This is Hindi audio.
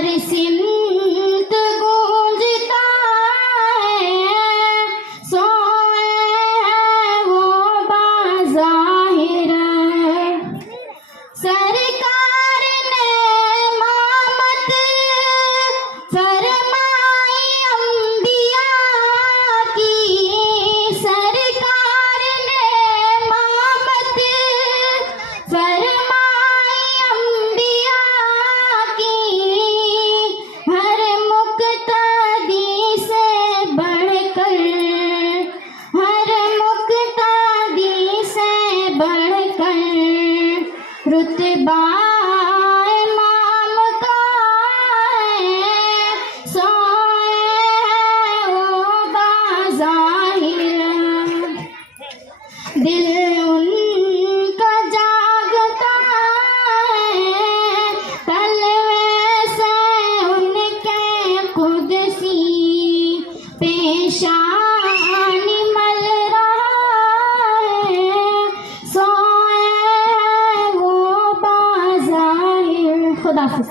हर सिमत गूंजता है, सोए है वो बाज़ाहिर। सरकार ने मामत फरमाई अंबिया की, सरकार ने मामत फरमाई अंबिया की। हर मुक्तदी से बढ़कर, हर मुक्तदी से बढ़कर रुतबा इमाम का है, सोए है वो बाज़ाहिर। दिल उनका जागता है, तलवे से उनके कुदसी पेशानी मल रहा है, सोए है वो बाज़ाहिर। खुदा हाफ़िज़।